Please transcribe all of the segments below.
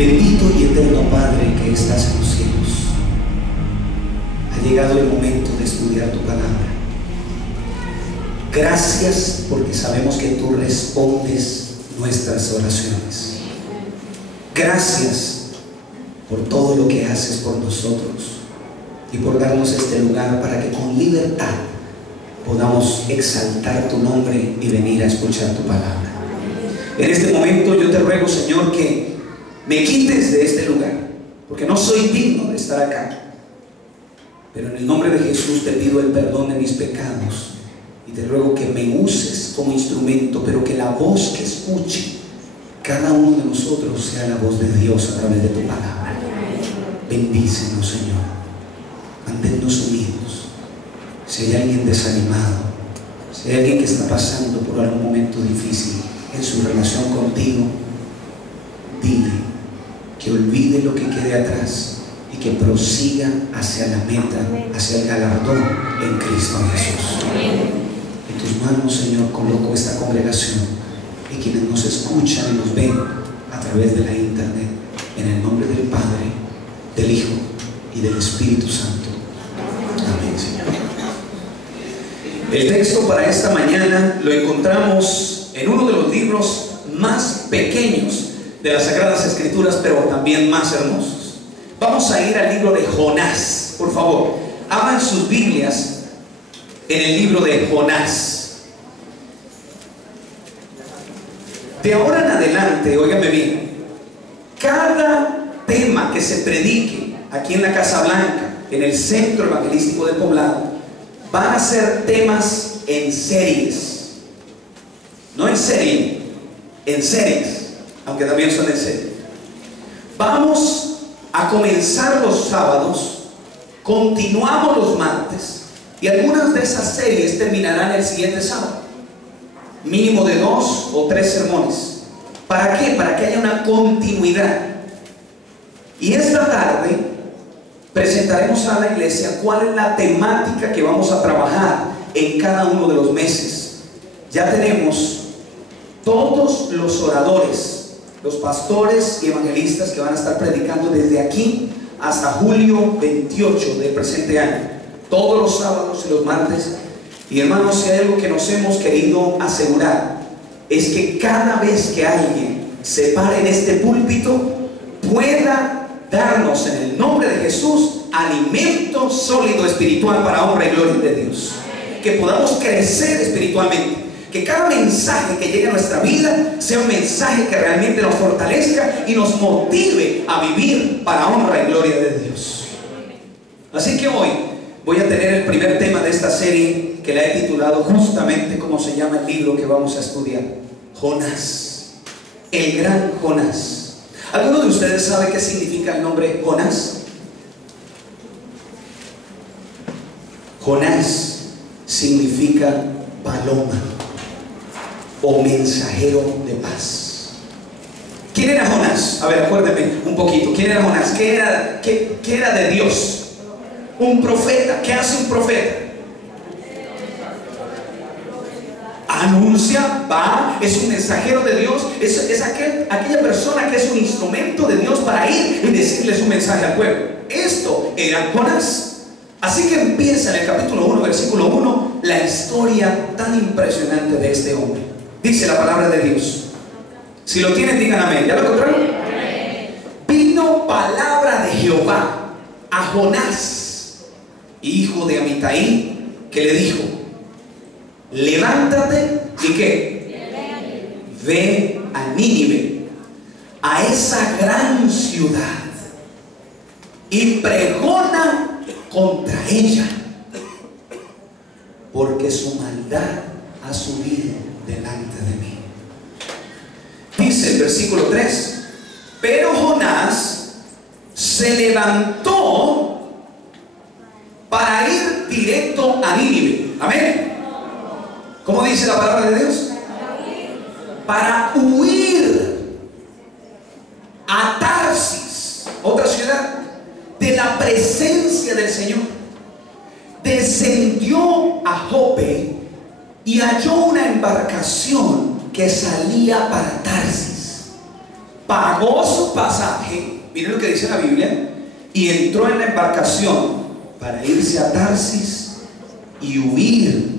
Bendito y eterno Padre que estás en los cielos, ha llegado el momento de estudiar tu palabra. Gracias porque sabemos que tú respondes nuestras oraciones. Gracias por todo lo que haces por nosotros y por darnos este lugar para que con libertad podamos exaltar tu nombre y venir a escuchar tu palabra. En este momento yo te ruego, Señor, que me quites de este lugar, porque no soy digno de estar acá. Pero en el nombre de Jesús te pido el perdón de mis pecados y te ruego que me uses como instrumento, pero que la voz que escuche cada uno de nosotros sea la voz de Dios a través de tu palabra. Bendícenos, Señor. Manténnos unidos. Si hay alguien desanimado, si hay alguien que está pasando por algún momento difícil en su relación contigo, dile que olvide lo que quede atrás y que prosiga hacia la meta, hacia el galardón en Cristo Jesús. En tus manos, Señor, coloco esta congregación y quienes nos escuchan y nos ven a través de la internet, en el nombre del Padre, del Hijo y del Espíritu Santo. Amén, Señor. El texto para esta mañana lo encontramos en uno de los libros más pequeños de las Sagradas Escrituras, pero también más hermosos. Vamos a ir al libro de Jonás. Por favor, abran sus Biblias en el libro de Jonás. De ahora en adelante, óigame bien, cada tema que se predique aquí en la Casa Blanca, en el Centro Evangelístico del Poblado, van a ser temas en series. No en serie, en series, aunque también son en serie. Vamos a comenzar los sábados, continuamos los martes, y algunas de esas series terminarán el siguiente sábado. Mínimo de 2 o 3 sermones. ¿Para qué? Para que haya una continuidad. Y esta tarde presentaremos a la iglesia cuál es la temática que vamos a trabajar en cada uno de los meses. Ya tenemos todos los oradores, los pastores y evangelistas que van a estar predicando desde aquí hasta julio 28 del presente año, todos los sábados y los martes. Y hermanos, si hay algo que nos hemos querido asegurar, es que cada vez que alguien se pare en este púlpito pueda darnos en el nombre de Jesús alimento sólido espiritual para honra y gloria de Dios. Que podamos crecer espiritualmente, que cada mensaje que llegue a nuestra vida sea un mensaje que realmente nos fortalezca y nos motive a vivir para honra y gloria de Dios. Así que hoy voy a tener el primer tema de esta serie, que la he titulado justamente como se llama el libro que vamos a estudiar: Jonás, el gran Jonás. ¿Alguno de ustedes sabe qué significa el nombre Jonás? Jonás significa paloma o mensajero de paz. ¿Quién era Jonás? A ver, acuérdenme un poquito. ¿Quién era Jonás? ¿Qué era de Dios? Un profeta. ¿Qué hace un profeta? Anuncia, va, es un mensajero de Dios, es aquella persona que es un instrumento de Dios para ir y decirles un mensaje al pueblo. Esto era Jonás. Así que empieza en el capítulo 1, versículo 1, la historia tan impresionante de este hombre. Dice la palabra de Dios. Si lo tienen, digan amén. ¿Ya lo encontraron? Vino palabra de Jehová a Jonás, hijo de Amitai, que le dijo: levántate y ¿qué? Ve a Nínive, a esa gran ciudad, y pregona contra ella, porque su maldad ha subido delante de mí. Dice el versículo 3: pero Jonás se levantó para ir directo a Nínive. Amén. ¿Cómo dice la palabra de Dios? Para huir a Tarsis, otra ciudad, de la presencia del Señor. Descendió a Jope y halló una embarcación que salía para Tarsis, pagó su pasaje, miren lo que dice la Biblia, y entró en la embarcación para irse a Tarsis y huir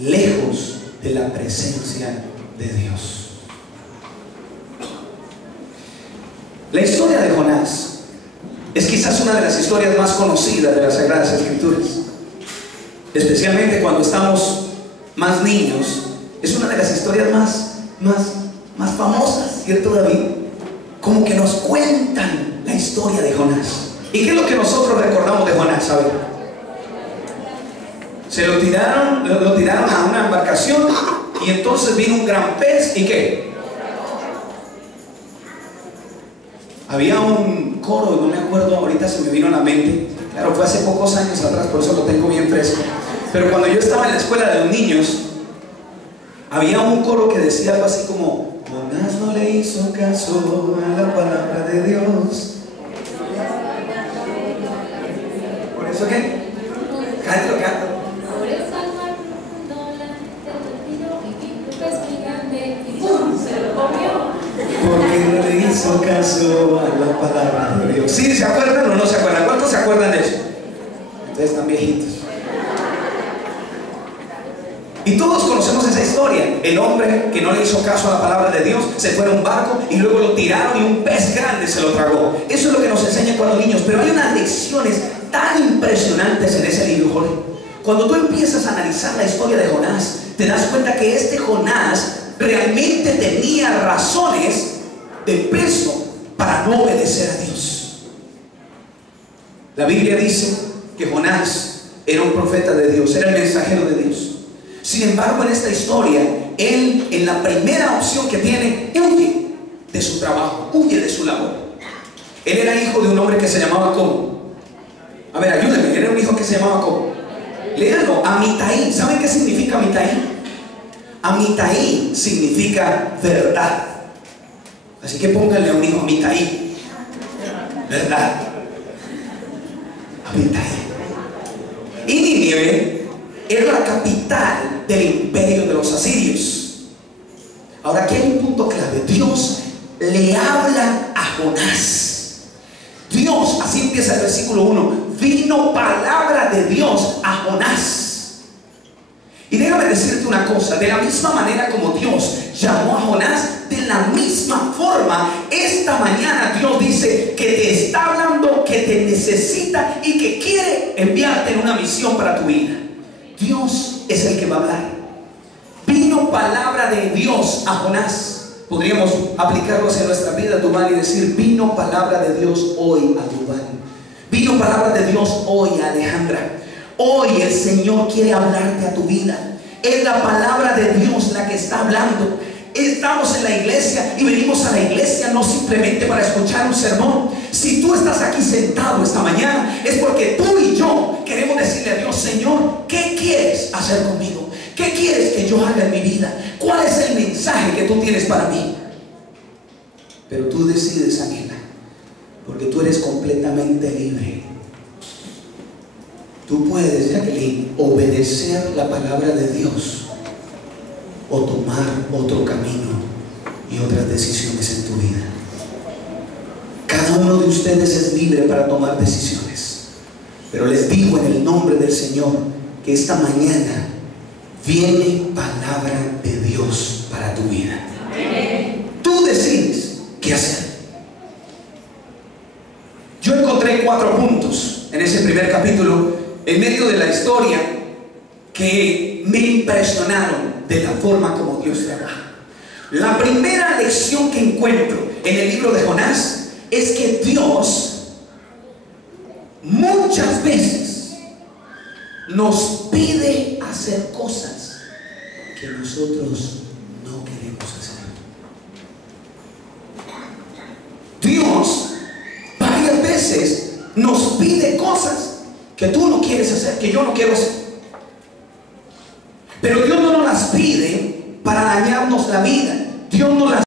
lejos de la presencia de Dios. La historia de Jonás es quizás una de las historias más conocidas de las Sagradas Escrituras, especialmente cuando estamos más niños. Es una de las historias más famosas, ¿cierto, David? Como que nos cuentan la historia de Jonás. ¿Y qué es lo que nosotros recordamos de Jonás? A ver, lo tiraron a una embarcación y entonces vino un gran pez. ¿Y qué? Había un coro, no me acuerdo, ahorita se me vino a la mente. Claro, fue hace pocos años atrás, por eso lo tengo bien fresco. Pero cuando yo estaba en la escuela de los niños, había un coro que decía algo así como: Jonás no le hizo caso a la palabra de Dios. ¿Por eso qué? Cántalo, cántalo. Por eso al mar profundo la gente lo tiró y vino un pez gigante y ¡pum! Se lo comió. Porque no le hizo caso a la palabra de Dios. ¿Sí se acuerdan o no se acuerdan? ¿Cuántos se acuerdan de eso? Ustedes están viejitos. Y todos conocemos esa historia. El hombre que no le hizo caso a la palabra de Dios se fue a un barco y luego lo tiraron y un pez grande se lo tragó. Eso es lo que nos enseña cuando niños. Pero hay unas lecciones tan impresionantes en ese libro, Jorge. Cuando tú empiezas a analizar la historia de Jonás, te das cuenta que este Jonás realmente tenía razones de peso para no obedecer a Dios. La Biblia dice que Jonás era un profeta de Dios, era el mensajero de Dios. Sin embargo, en esta historia, él, en la primera opción que tiene, huye de su trabajo, huye de su labor. Él era hijo de un hombre que se llamaba ¿cómo? A ver, ayúdenme. Era un hijo que se llamaba ¿cómo? Léanlo, Amitai. ¿Saben qué significa Amitai? Amitai significa verdad. Así que pónganle a un hijo Amitai, verdad. Amitai. Y Nínive era la capital del imperio de los asirios. Ahora aquí hay un punto clave. Dios le habla a Jonás. Dios, así empieza el versículo 1, vino palabra de Dios a Jonás. Y déjame decirte una cosa, de la misma manera como Dios llamó a Jonás, de la misma forma, esta mañana Dios dice que te está hablando, que te necesita y que quiere enviarte en una misión para tu vida. Dios es el que va a hablar. Vino palabra de Dios a Jonás. Podríamos aplicarlo hacia nuestra vida, Dubán, y decir: vino palabra de Dios hoy a Dubán. Vino palabra de Dios hoy a Alejandra. Hoy el Señor quiere hablarte a tu vida. Es la palabra de Dios la que está hablando. Estamos en la iglesia y venimos a la iglesia no simplemente para escuchar un sermón. Si tú estás aquí sentado esta mañana, es porque tú y yo queremos decirle a Dios: Señor, ¿qué quieres hacer conmigo? ¿Qué quieres que yo haga en mi vida? ¿Cuál es el mensaje que tú tienes para mí? Pero tú decides, Ángela, porque tú eres completamente libre. Tú puedes, Jacqueline, obedecer la palabra de Dios o tomar otro camino y otras decisiones en tu vida. Cada uno de ustedes es libre para tomar decisiones. Pero les digo en el nombre del Señor que esta mañana viene palabra de Dios para tu vida. Amén. Tú decides qué hacer. Yo encontré 4 puntos en ese primer capítulo, en medio de la historia, que me impresionaron de la forma como Dios trabaja. La primera lección que encuentro en el libro de Jonás es que Dios muchas veces nos pide hacer cosas que nosotros no queremos hacer. Dios varias veces nos pide cosas que tú no quieres hacer, que yo no quiero hacer. Pero Dios no nos las pide para dañarnos la vida. Dios no las